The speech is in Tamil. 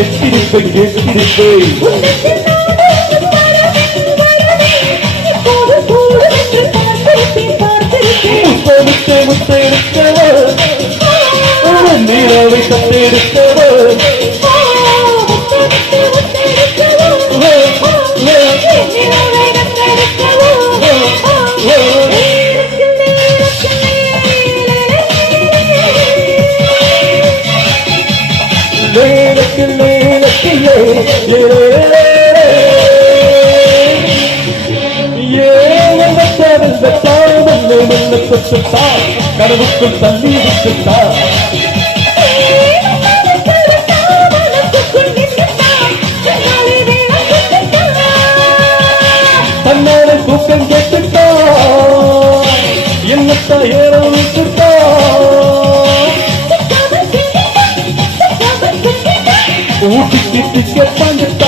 கேட்டிருப்பேன் கேட்டிருப்பேன் முத்தே முத்தே எடுத்தவர் நீராவை தத்தெடுத்தவர் கனவுக்குள் தள்ளி விட்டுட்டா தன்னால தூக்கம் கேட்டுட்டா என்னத்தா ஏற விட்டுட்டா ஊட்டிக்கு டிக்கெட் வாங்கிட்டா